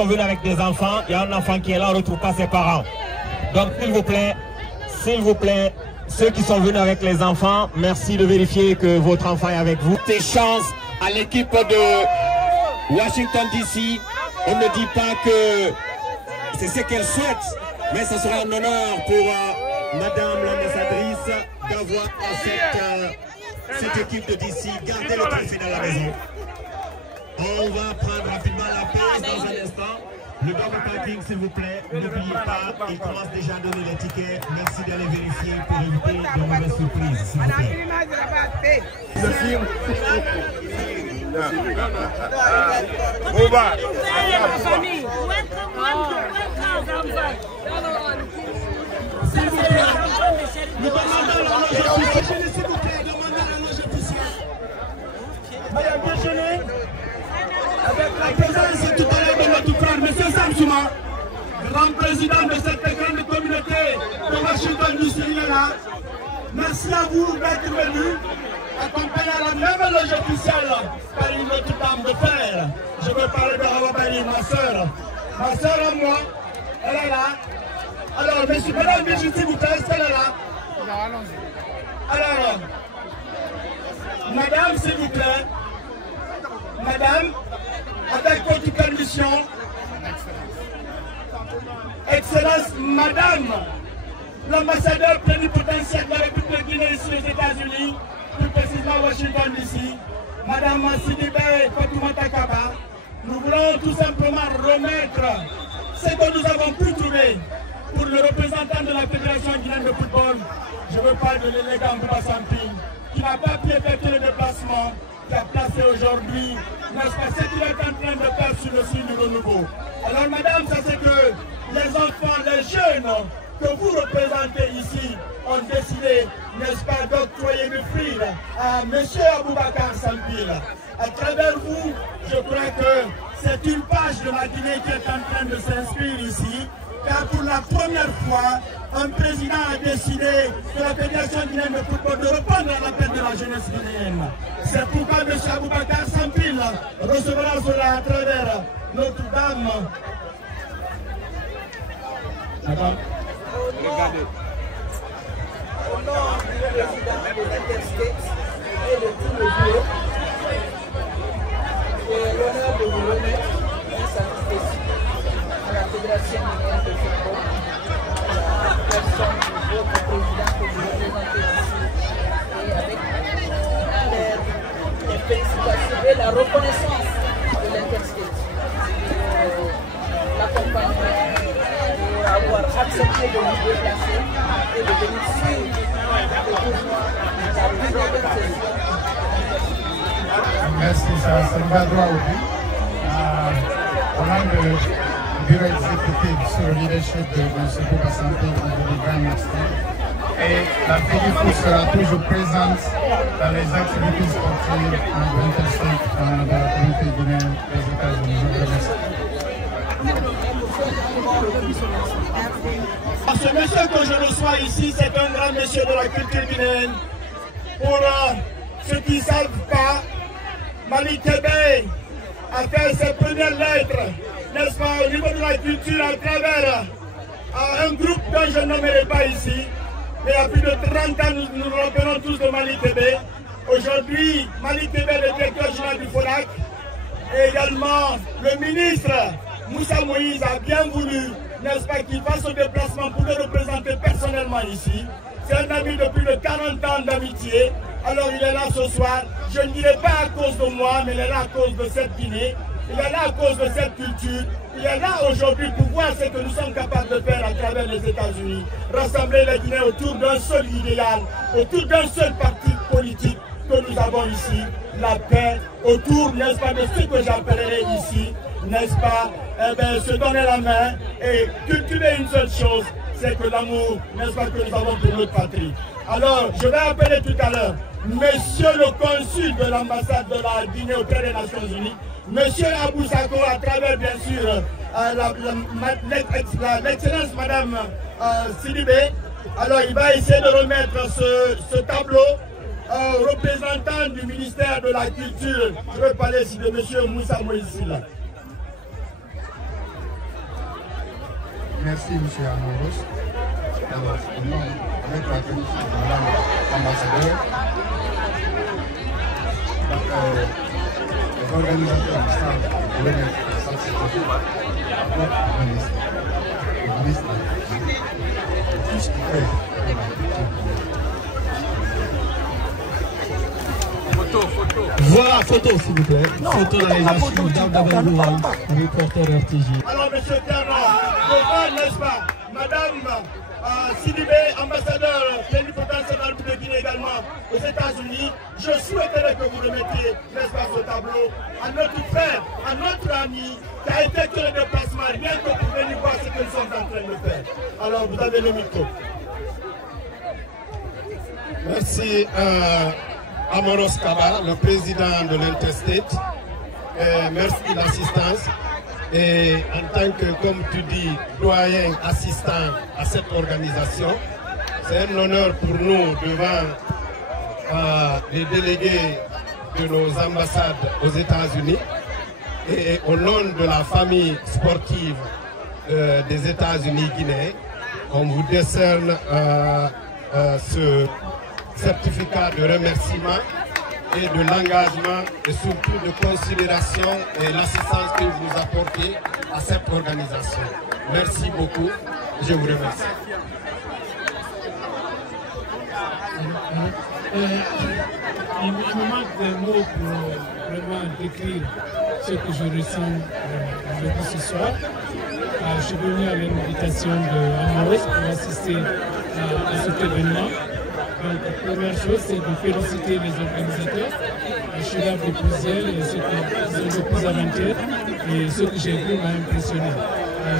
sont venus avec des enfants, il y a un enfant qui est là, on ne retrouve pas ses parents. Donc s'il vous plaît, ceux qui sont venus avec les enfants, merci de vérifier que votre enfant est avec vous. Des chances à l'équipe de Washington DC. On ne dit pas que c'est ce qu'elle souhaite, mais ce sera un honneur pour Madame l'ambassadrice d'avoir cette équipe de DC garder le trophée dans la maison. On va prendre rapidement la pause dans un instant. Le double parking, s'il vous plaît, n'oubliez pas, il commence déjà à donner les tickets. Merci d'aller vérifier pour éviter de mauvaises surprises, s'il vous plaît. Madame, déjeuner avec la présence tout à l'heure de notre frère, M. Samsouma, grand président de cette grande communauté de Washington DC, est là. Merci à vous d'être venus, accompagné à la même loge officielle par une autre dame de fer. Je veux parler de Hawa Bali, ma soeur. Ma soeur à moi, elle est là. Alors, monsieur, madame, s'il vous plaît, est-ce qu'elle est là? Alors, madame, s'il vous plaît. Madame, avec votre permission, Excellence, Madame, l'ambassadeur plénipotentiaire de la République de Guinée ici aux États-Unis, plus précisément à Washington DC, Madame Sidibé Fatoumata Kaba, nous voulons tout simplement remettre ce que nous avons pu trouver pour le représentant de la Fédération guinéenne de football. Je veux parler de l'élégant Bouba Sampi, qui n'a pas pu effectuer le déplacement, qui a placé aujourd'hui, n'est-ce pas, ce qu'il est en train de faire sur le signe du renouveau. Alors madame, ça c'est que les enfants, les jeunes que vous représentez ici ont décidé, n'est-ce pas, d'octroyer une frire à M. Aboubacar Sampil. À travers vous, je crois que c'est une page de la Guinée qui est en train de s'inscrire ici, car pour la première fois, un président a décidé de la Fédération guinéenne de football de répondre à l'appel de la jeunesse guinéenne. C'est pourquoi M. Aboubacar Sampil recevra cela à travers Notre-Dame. Madame. Regardez. Au nom du président de l'Interstate et de tout le bureau, j'ai l'honneur de vous remettre un satisfait à la Fédération guinéenne de football, à la personne de votre président que vous représentez ici, et avec les félicitations et la reconnaissance de l'Interstate, l'accompagnement, pour avoir accepté de nous déplacer et de venir suivre le tournoi de la plus grande session. Merci, ça me va droit au but. Au nom du bureau exécutif sur le leadership de M. Bouba Sampi, on vous dit grand merci. Et la FEGIFO sera toujours présente dans les activités sportives en Interstate de la communauté guinéenne des États-Unis. Je vous remercie. Ce monsieur que je reçois ici, c'est un grand monsieur de la culture guinéenne. Pour ceux qui ne savent pas, Malik Kébé a fait ses premières lettres, n'est-ce pas, au niveau de la culture à travers un groupe dont je nommerai pas ici. Mais il y a plus de 30 ans, nous nous rappelons tous de Malik Kébé. Aujourd'hui, Malik Kébé est le directeur général du FONAC. Et également, le ministre Moussa Moïse a bien voulu, n'est-ce pas, qu'il fasse ce déplacement pour le représenter personnellement ici. C'est un ami de plus de 40 ans d'amitié. Alors il est là ce soir, je ne dirais pas à cause de moi, mais il est là à cause de cette Guinée. Il est là à cause de cette culture. Il est là aujourd'hui pour voir ce que nous sommes capables de faire à travers les États-Unis. Rassembler les Guinéens autour d'un seul idéal, autour d'un seul parti politique que nous avons ici, la paix, autour, n'est-ce pas, de ce que j'appellerai ici, n'est-ce pas, eh bien, se donner la main et cultiver une seule chose, c'est que l'amour, n'est-ce pas, que nous avons pour notre patrie. Alors, je vais appeler tout à l'heure Monsieur le consul de l'ambassade de la Guinée auprès des Nations Unies, Monsieur Abou Sako, à travers bien sûr l'excellence Madame Sidibé. Alors, il va essayer de remettre ce tableau représentant du ministère de la Culture. Je vais parler ici de Monsieur Moussa Moïse. Merci, M. Amoros. Alors, avec la commission de Madame l'ambassadeur, les organisateurs du stade de l'ONF, le ministre, tout ce qui fait Voilà, photo s'il vous plaît. Photo dans les archives d'Abdabandouval, reporter RTJ. Alors, M. Terno, n'est-ce pas, Madame Sidibé, ambassadeur plénipotentiaire de Guinée également aux États-Unis, je souhaiterais que vous remettiez, n'est-ce pas, ce tableau à notre frère, à notre ami qui a effectué le déplacement rien que pour venir voir ce que nous sommes en train de faire. Alors, vous avez le micro. Merci Amoros Kaba, le président de l'Interstate. Merci de l'assistance. Et en tant que, comme tu dis, doyen assistant à cette organisation, c'est un honneur pour nous devant les délégués de nos ambassades aux États-Unis et au nom de la famille sportive des États-Unis guinéens, on vous décerne ce certificat de remerciement et de l'engagement et surtout de considération et l'assistance que vous apportez à cette organisation. Merci beaucoup. Je vous remercie. Il me manque des mots pour vraiment décrire ce que je ressens aujourd'hui ce soir. Je suis venu à l'invitation de Amoros pour assister à cet événement. Donc, la première chose, c'est de féliciter les organisateurs, le chef de Pouziel et ceux qui sont le plus aventuriers. Et ce que j'ai vu m'a impressionné.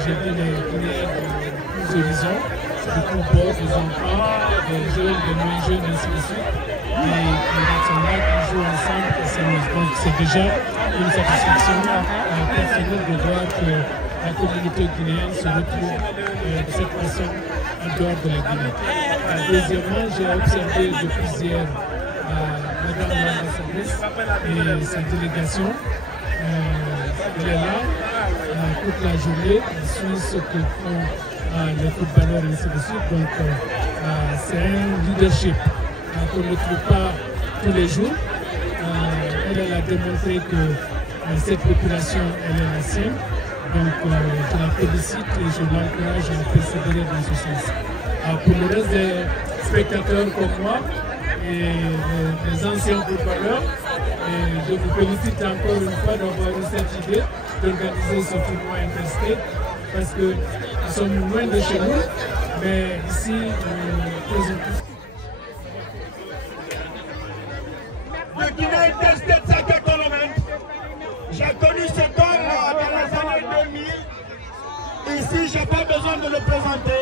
J'ai vu les Guinéens de tous horizons, de tous bords, des enfants, des jeunes, des moins jeunes, ainsi de suite. Et ils sont là, qui jouent ensemble et s'amusent. Donc, c'est déjà une satisfaction personnelle de voir que la communauté guinéenne se retrouve de cette façon en dehors de la Guinée. Deuxièmement, j'ai observé depuis hier Madame l'ambassadrice et sa délégation. Elle est là toute la journée, elle suit ce que font les footballeurs et ainsi de suite. Donc c'est un leadership qu'on ne trouve pas tous les jours. Elle a démontré que cette population, elle est la sienne. Donc je la félicite et je l'encourage à persévérer dans ce sens. Pour le reste des spectateurs comme moi et des anciens footballeurs, je vous félicite encore une fois d'avoir eu cette idée d'organiser ce tournoi Interstate parce que nous sommes loin de chez nous, mais ici, nous faisons tout. Le Guinée Interstate Soccer Tournament, j'ai connu cet homme dans les années 2000. Ici, je n'ai pas besoin de le présenter.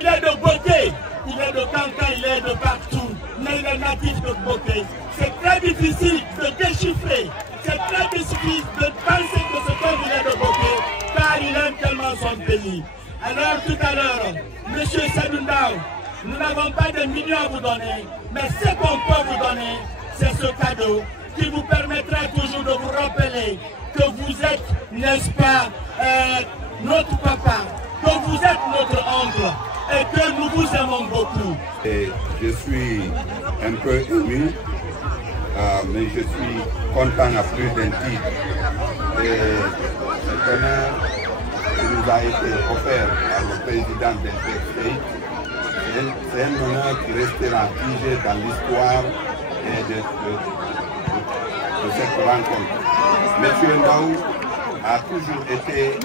Il est de beauté, il est de Kankan, il est de partout, mais il est natif de beauté. C'est très difficile de déchiffrer, c'est très difficile de penser que ce homme il est de beauté, car il aime tellement son pays. Alors tout à l'heure, M. Sadoundao, nous n'avons pas de millions à vous donner, mais ce qu'on peut vous donner, c'est ce cadeau qui vous permettra toujours de vous rappeler que vous êtes, n'est-ce pas, notre papa, que vous êtes notre oncle. Et que nous vous aimons beaucoup. Et je suis un peu ému, mais je suis content à plus d'un titre. Et cet honneur qui nous a été offert par le président d'Interstate, c'est un honneur qui restera figé dans l'histoire de cette rencontre. Monsieur Ndao a toujours été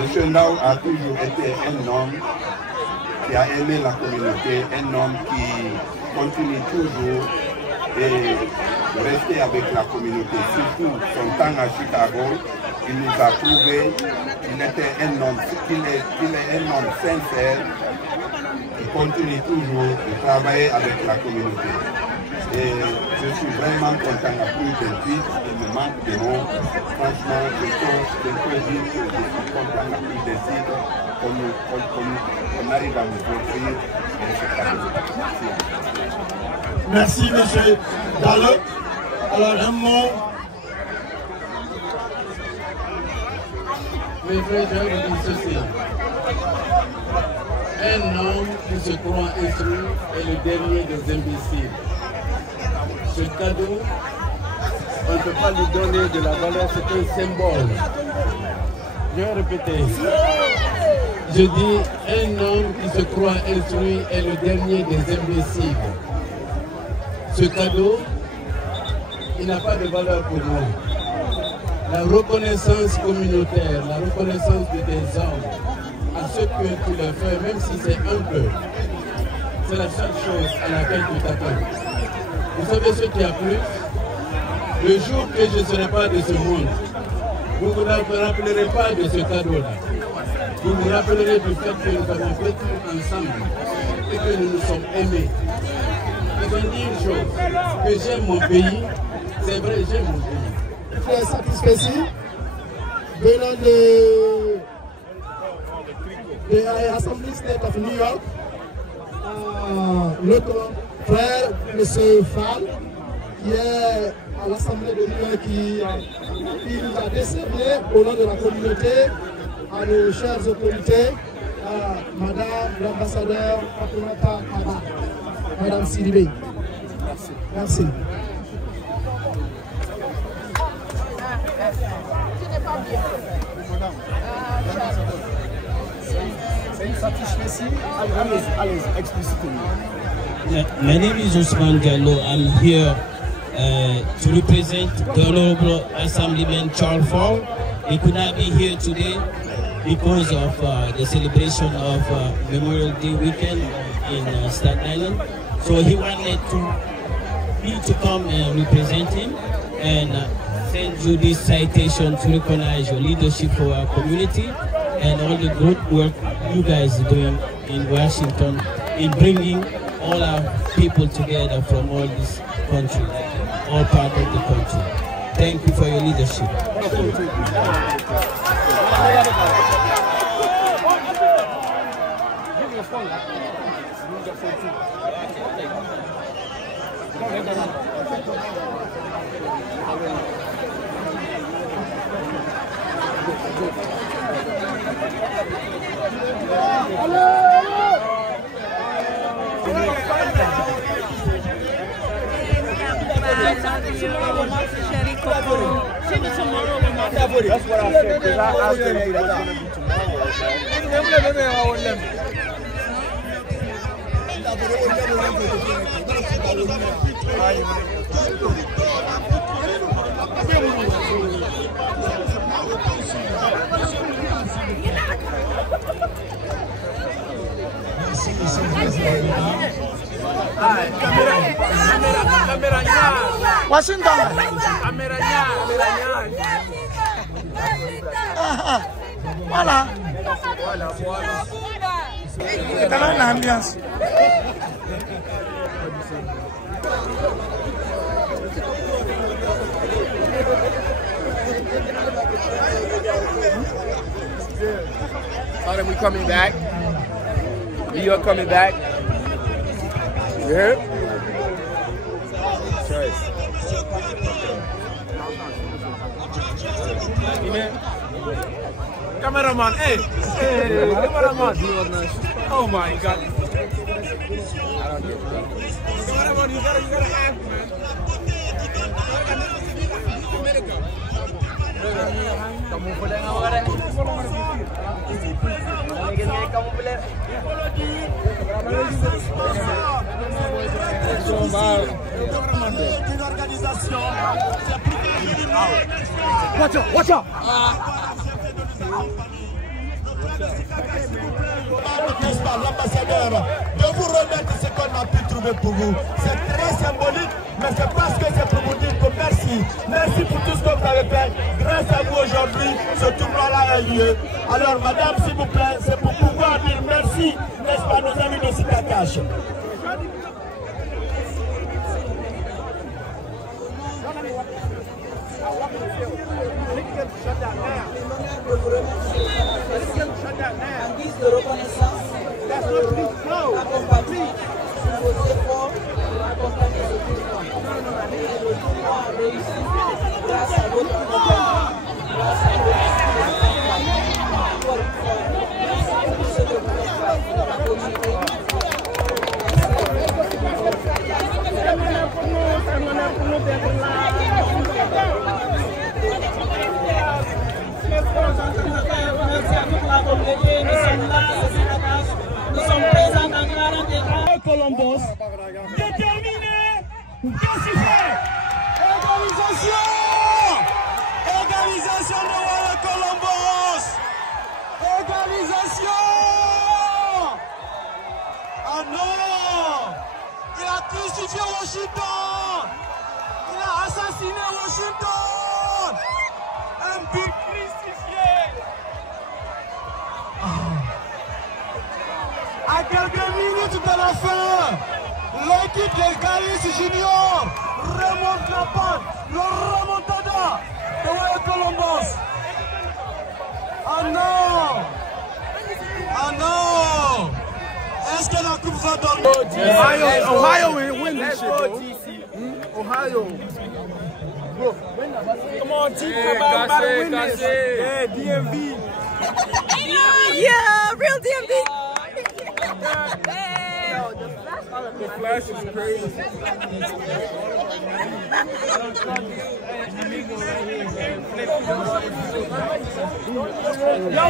Monsieur Ndao a toujours été un homme qui a aimé la communauté, un homme qui continue toujours et rester avec la communauté. Surtout son temps à Chicago, il nous a prouvé qu'il était un homme, qu'il est un homme sincère qui continue toujours de travailler avec la communauté. Et je suis vraiment content à plus d'un titre, il me manque de mots. Franchement, je peux dire que je suis content à plus d'un titre qu'on arrive à nous offrir ce cadeau. Merci, monsieur Dallo. Alors, un mot. Mes frères, je vais vous dire ceci. Un homme qui se croit instruit est le dernier des imbéciles. Ce cadeau, on ne peut pas lui donner de la valeur, c'est un symbole. Je vais répéter. Je dis, un homme qui se croit instruit est le dernier des imbéciles. Ce cadeau, il n'a pas de valeur pour moi. La reconnaissance communautaire, la reconnaissance de tes hommes, à ce que tu le fais, même si c'est un peu, c'est la seule chose à laquelle tu t'attends. Vous savez ce qui a plus? Le jour que je ne serai pas de ce monde, vous ne vous rappellerez pas de ce cadeau-là. Vous vous rappellerez du fait que nous avons fait tout ensemble et que nous nous sommes aimés. Je vais dire une chose, que j'aime mon pays, c'est vrai, j'aime mon pays. Très satisfait venant de l'Assemblée State of New York, notre frère, M. Fall, qui est à l'Assemblée de New York, qui nous a décerné au nom de la communauté, à nos chères autorités, à Madame l'ambassadeur Fatoumata Kaba, Madame Sidibé. Merci. Merci. C'est une satisfaction. Allez, explicitez-moi. My name is Usman Gallo. I'm here to represent the Honorable Assemblyman Charles Fall. He could not be here today because of the celebration of Memorial Day weekend in Staten Island. So he wanted me to come and represent him and send you this citation to recognize your leadership for our community and all the good work you guys are doing in Washington in bringing all our people together from all this country, all part of the country. Thank you for your leadership. That's what I said, because I said hey, that's going to be tomorrow. Washington. Voilà. C'est dans l'ambiance. Are we coming back? New York coming back? You heard? Choice. Cameraman, hey, cameraman. Oh my God. Cameraman, you gotta act, man. Kamu boleh ngawal kamu boleh. Watch out! L'ambassadeur, de vous remettre ce qu'on a pu trouver pour vous. C'est très symbolique, mais c'est parce que c'est pour vous dire que merci. Merci pour tout ce que vous avez fait. Grâce à vous aujourd'hui, ce tournoi-là a lieu. Alors, madame, s'il vous plaît, c'est pour pouvoir dire merci, n'est-ce pas, nos amis de Sitakash. En guise de reconnaissance, accompagné sur vos efforts pour accompagner ce tournoi. Et le tournoi a réussi grâce à votre accompagnement, grâce à votre campagne. pour nous d'être là. Merci à toute la communauté, nous sommes là, nous sommes présents dans Grand Intégral. Colombos, déterminé, déchiffré. Organisation! Organisation de Walla Colombos! Organisation! Ah non! Il a crucifié Washington! Il a assassiné Washington! Un but crucifié! À quelques minutes de la fin, l'équipe de Galis Junior remonte la pente, le remontada de Walla Colombos. Ah non! Ah non! Est-ce que la coupe va dormir? Ohio will win this shit, bro. Ohio. Bro. Come on, team, come out, about to win this. Yeah, DMV. Yeah, real DMV. The flash is crazy. Yo,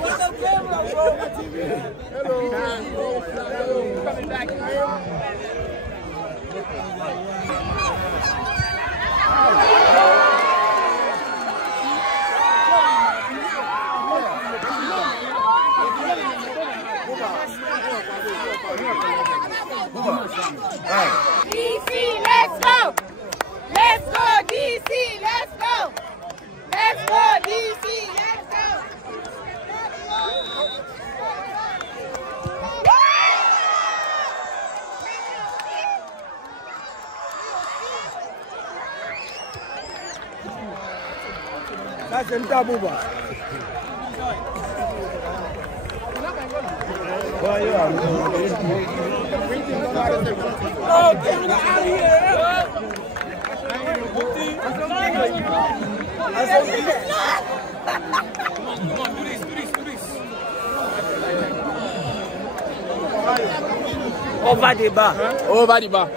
what's up, camera, bro? Hello. Coming back here. DC, let's go! Let's go, DC, let's go! Let's go, DC, let's go! That's in Tabuba. Oh, get him out of here! Come on, do this. Over the bar. Over the bar.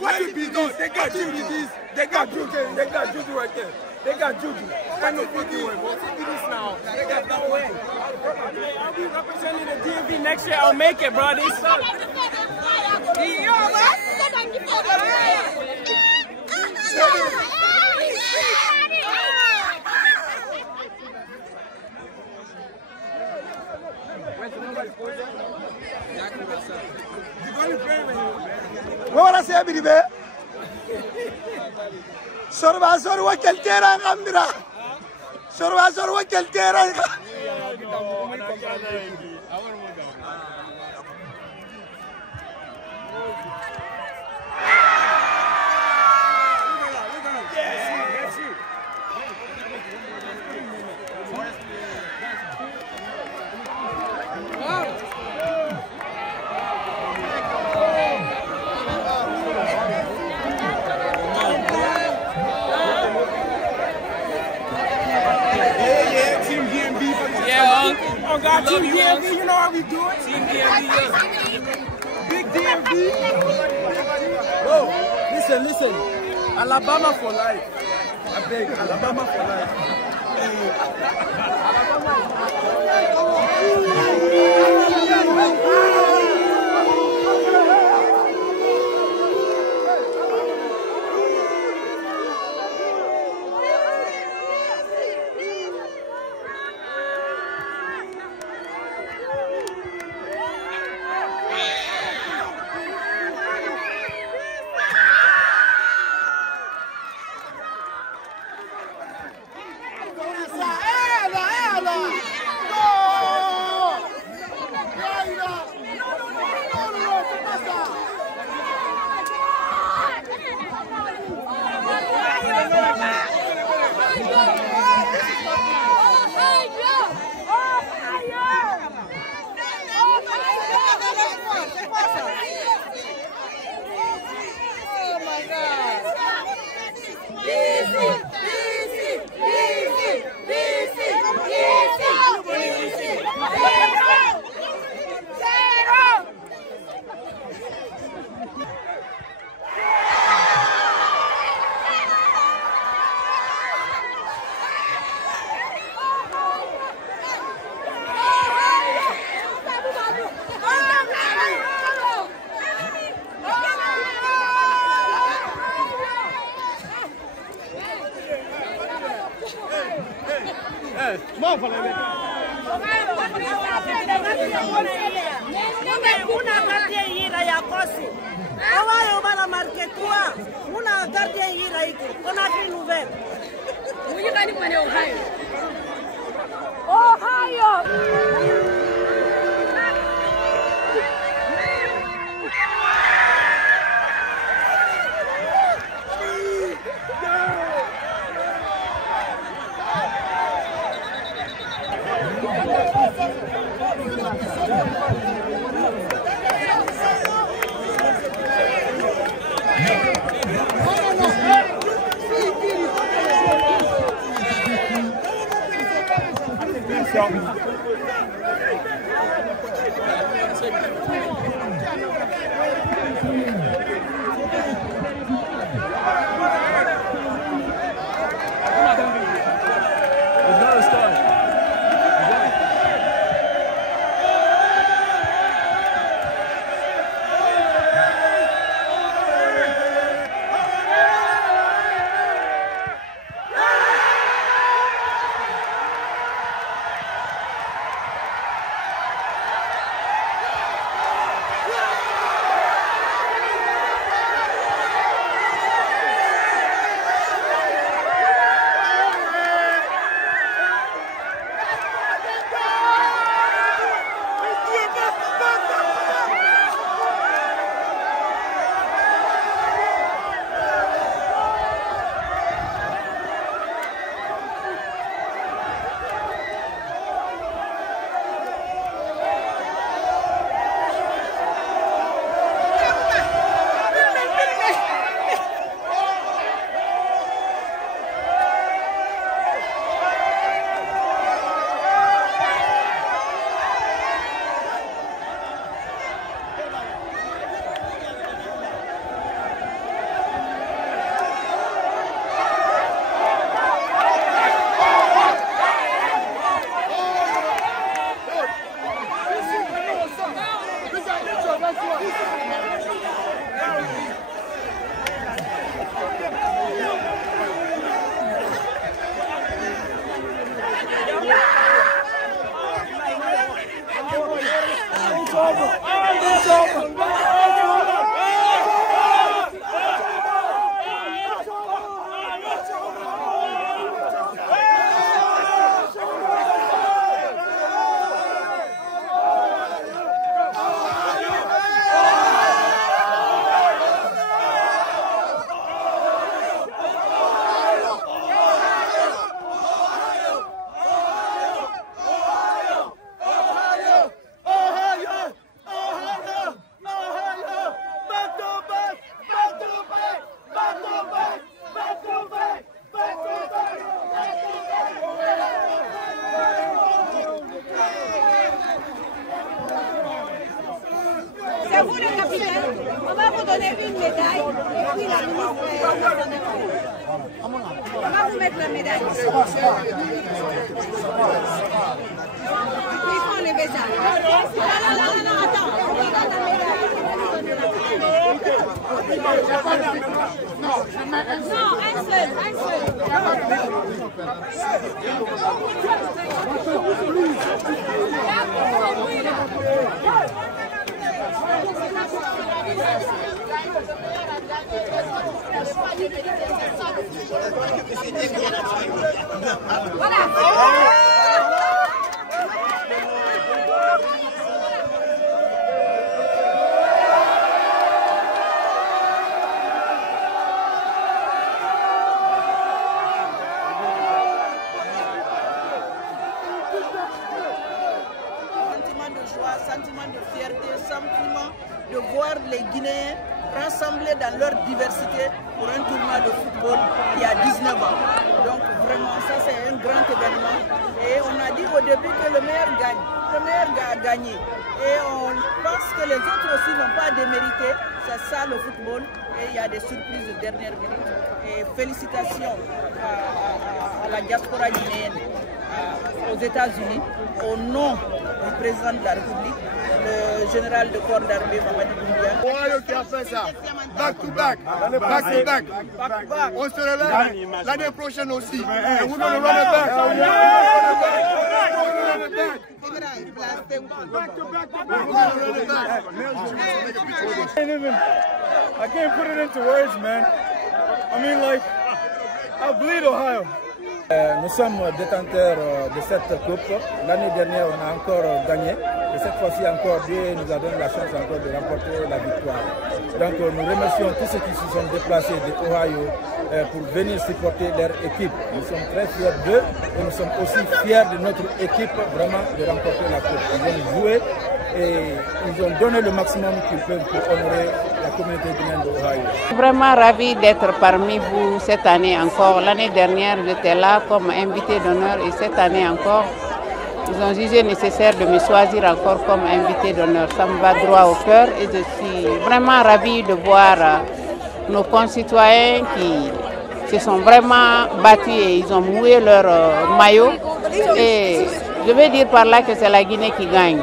What did be this? They got you with this. They got you right there. They got Juju. Ain't no fucking way, boy. Look at this now. They got no way. I'll be representing the DMV next year. I'll make it, bro. They suck. What say, baby? Sorba sorwa keltera ngamira. Sorba sorwa keltera. Oh God, Team DMV, you know how we do it? Team DMV, Big DMV. Whoa, listen. Alabama for life. I beg, Alabama for life. C'est vous le capitaine. On va vous donner une médaille et puis la ministre. On va vous mettre la médaille. Il faut enlever ça. Non, attends. On va donner la médaille. Non, un seul. Voilà. Sentiment de joie, sentiment de fierté, sentiment de voir les Guinéens rassemblés dans leur diversité pour un tournoi de football qui a 19 ans. Donc vraiment ça c'est un grand événement et on a dit au début que le meilleur gagne, le meilleur a gagné et on pense que les autres aussi n'ont pas démérité, c'est ça le football et il y a des surprises de dernière minute et félicitations à la diaspora guinéenne aux États-Unis au nom du président de la République, le général de corps d'armée Mamadi Doumbouya. Ohio qui a fait ça, back to back, back to back. On se relève l'année prochaine aussi. Et vous allez run it back. I can't put it into words, man. I mean, like, I bleed Ohio. Nous sommes détenteurs de cette coupe. L'année dernière, on a encore gagné. Et cette fois-ci encore, Dieu nous a donné la chance encore de remporter la victoire. Donc nous remercions tous ceux qui se sont déplacés de Ohio pour venir supporter leur équipe. Nous sommes très fiers d'eux et nous sommes aussi fiers de notre équipe vraiment de remporter la coupe. Ils ont joué et ils ont donné le maximum qu'ils peuvent pour honorer la communauté guinéenne d'Ohio. Vraiment ravi d'être parmi vous cette année encore. L'année dernière, j'étais là comme invité d'honneur et cette année encore, ils ont jugé nécessaire de me choisir encore comme invité d'honneur. Ça me va droit au cœur et je suis vraiment ravie de voir nos concitoyens qui se sont vraiment battus et ils ont mouillé leur maillot. Et je vais dire par là que c'est la Guinée qui gagne.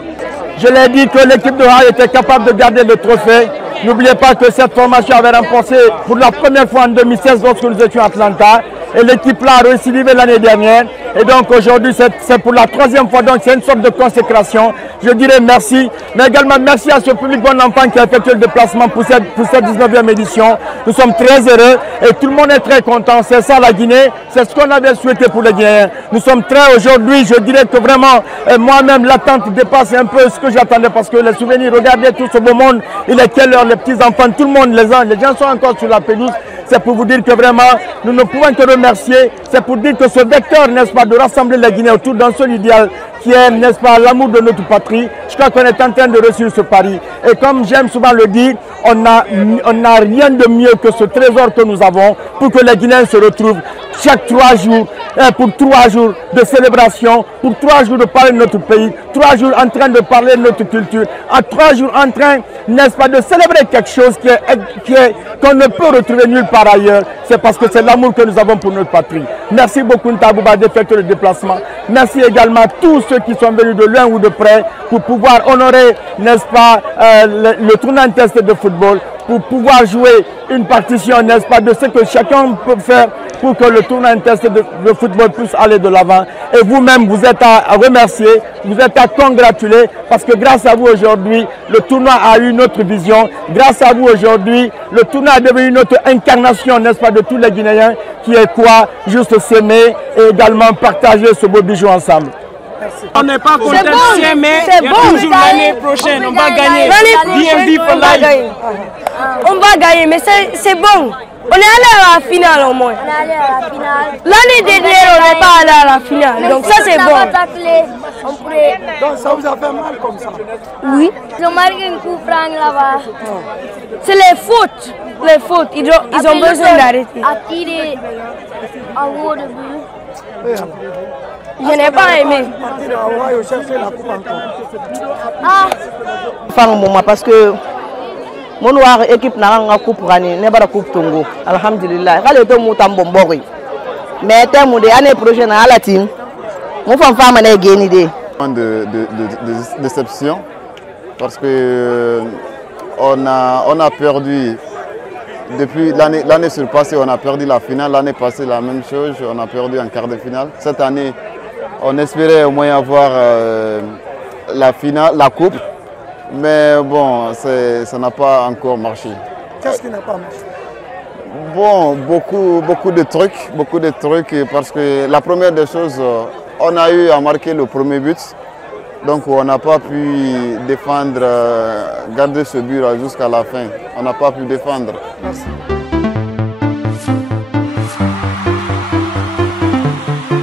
Je l'ai dit que l'équipe d'Ohio était capable de garder le trophée. N'oubliez pas que cette formation avait remporté pour la première fois en 2016 lorsque nous étions à Atlanta. Et l'équipe là a récidivé l'année dernière. Et donc aujourd'hui c'est pour la troisième fois. Donc c'est une sorte de consécration. Je dirais merci. Mais également merci à ce public bon enfant qui a effectué le déplacement pour cette 19e édition. Nous sommes très heureux et tout le monde est très content. C'est ça la Guinée. C'est ce qu'on avait souhaité pour les Guinéens. Nous sommes très aujourd'hui. Je dirais que vraiment moi-même l'attente dépasse un peu ce que j'attendais parce que les souvenirs, regardez tout ce beau monde. Il est quelle heure les petits enfants, tout le monde, les gens sont encore sur la pelouse. C'est pour vous dire que vraiment, nous ne pouvons que remercier. C'est pour dire que ce vecteur, n'est-ce pas, de rassembler les Guinéens autour d'un seul idéal qui est, n'est-ce pas, l'amour de notre patrie. Je crois qu'on est en train de réussir ce pari. Et comme j'aime souvent le dire, on n'a rien de mieux que ce trésor que nous avons pour que les Guinéens se retrouvent chaque 3 jours, pour 3 jours de célébration, pour 3 jours de parler de notre pays, 3 jours en train de parler de notre culture, à 3 jours en train, n'est-ce pas, de célébrer quelque chose qu'on ne peut retrouver nulle part ailleurs. C'est parce que c'est l'amour que nous avons pour notre patrie. Merci beaucoup Ntabouba d'effectuer le déplacement. Merci également à tous ceux qui sont venus de loin ou de près pour pouvoir honorer, n'est-ce pas, le tournoi test de football, pour pouvoir jouer une partition, n'est-ce pas, de ce que chacun peut faire pour que le tournoi interstate de football puisse aller de l'avant. Et vous-même, vous êtes à remercier, vous êtes à congratuler, parce que grâce à vous aujourd'hui, le tournoi a eu une autre vision. Grâce à vous aujourd'hui, le tournoi est devenu une autre incarnation, n'est-ce pas, de tous les Guinéens, qui est quoi? Juste s'aimer et également partager ce beau bijou ensemble. Merci. On n'est pas content de s'aimer, mais il y a toujours l'année prochaine, on va gagner. DMV for life. On va gagner, mais c'est bon. On est allé à la finale au moins. On est allé à la finale. L'année dernière, on n'est pas allé à la finale. Donc ça, c'est bon. Donc ça vous a fait mal comme ça? Oui. Ils ont marqué un coup franc là-bas. C'est les fautes. Les fautes. Ils ont besoin d'arrêter. À tirer en haut de but. Je n'ai pas aimé. Ah. Parce que mon équipe n'a pas coupe gagné, n'est pas la coupe Tongo. Alhamdulillah. Quand le temps moutam bombori. Mais terme de l'année prochaine à la team, mon femme a gagné des. De déception parce que on a perdu depuis l'année surpassée, on a perdu la finale. L'année passée, la même chose, on a perdu en quart de finale. Cette année, on espérait au moins avoir la finale, la coupe. Mais bon, ça n'a pas encore marché. Qu'est-ce qui n'a pas marché? Bon, beaucoup de trucs parce que la première des choses, on a eu à marquer le premier but. Donc on n'a pas pu défendre, garder ce but jusqu'à la fin. On n'a pas pu défendre. Merci.